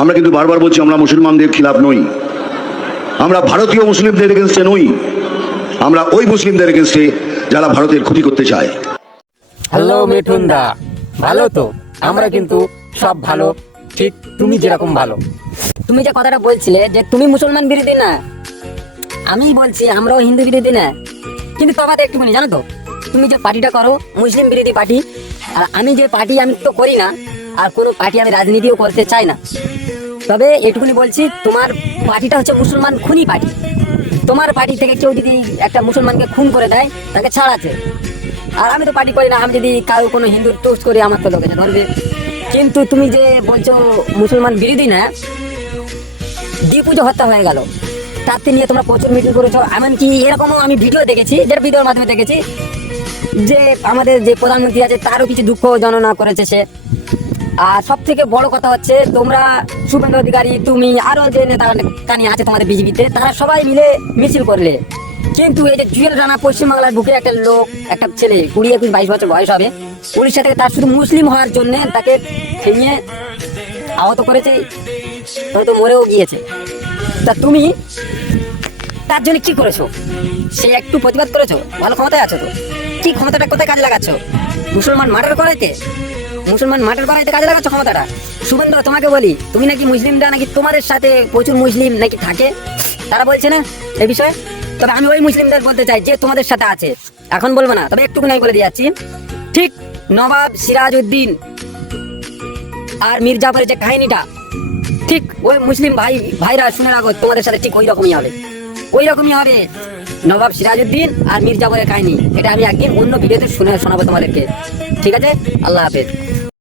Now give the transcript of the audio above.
আমরা কিন্তু বারবার বলছি আমরা মুসলমানদের খিলাফ নই, আমরা ভারতীয় মুসলিমদের এগেনস্টে নই, আমরা ওই মুসলিমদের এগেনস্টে যারা ভারতের ক্ষতি করতে চায়। হ্যালো মিঠুন দা, ভালো তো? আমরা কিন্তু সব ভালো, ঠিক তুমি যেরকম ভালো। তুমি যে কথাটা বলছিলে যে তুমি মুসলমান বিরোধী না, আমি বলছি আমরাও হিন্দু বিরোধী না, কিন্তু তফাৎ একটুখানি জানো তো। তুমি যে পার্টিটা করো মুসলিম বিরোধী পার্টি, আর আমি যে পার্টি আমি তো করি না, আর কোনো পার্টি আমি রাজনীতিও করতে চাই না। তবে এটুকুনি বলছি, তোমার পার্টিটা হচ্ছে মুসলমান খুনি পার্টি। তোমার পার্টি থেকে কেউ যদি একটা মুসলমানকে খুন করে দেয় তাকে ছাড় আছে। আর আমি তো পার্টি করি না, আমি যদি কারো কোনো হিন্দু টোস্ট করি আমার তো লোকে ধরবে। কিন্তু তুমি যে বলছো মুসলমান বিরোধী না, পুজো হত্যা হয়ে গেল, তাতে নিয়ে তোমরা প্রচুর মিটিং করেছো। এমনকি এরকমও আমি ভিডিও দেখেছি, যেটা ভিডিওর মাধ্যমে দেখেছি, যে আমাদের যে প্রধানমন্ত্রী আছে তারও কিছু দুঃখ জননা করেছে সে। আর সব থেকে বড় কথা হচ্ছে, তোমরা শুভেন্দু অধিকারী, তুমি আরো যে নেতা কানি আছে তোমাদের বিজেপিতে, তারা সবাই মিলে মিছিল করলে। কিন্তু এই যে জুয়েল রানা, পশ্চিমবাংলার বুকে একটা লোক, একটা ছেলে 20-21-22 বছর বয়স হবে, উড়িষ্যা থেকে, তার শুধু মুসলিম হওয়ার জন্য তাকে ঠেঙিয়ে আহত করেছে, হয়তো মরেও গিয়েছে। তা তুমি তার জন্য কি করেছো? সে একটু প্রতিবাদ করেছো? ভালো ক্ষমতায় আছো তো, কি ক্ষমতাটা কোথায় কাজে লাগাচ্ছ? মুসলমান মার্ডার করাইতে কাজে লাগাচ্ছ ক্ষমতাটা। শুভেন্দু, তোমাকে বলি, তুমি নাকি মুসলিমরা নাকি তোমাদের সাথে প্রচুর মুসলিম নাকি থাকে, তারা বলছে না এই বিষয়ে? তবে আমি ওই মুসলিমদের বলতে চাই যে তোমাদের সাথে আছে, এখন বলবো না, তবে একটুখানি আমি বলে দিয়ে যাচ্ছি। ঠিক নবাব সিরাজউদ্দিন আর মীর জাফরের যে কাহিনীটা, ঠিক ওই মুসলিম ভাইরা শুনে রাখো, তোমাদের সাথে ঠিক ওই রকমই হবে। নবাব সিরাজউদ্দিন আর মীর জাফরের কাহিনী, এটা আমি একদিন অন্য ভিডিওতে শোনাবো তোমাদেরকে। ঠিক আছে, আল্লাহ হাফেজ।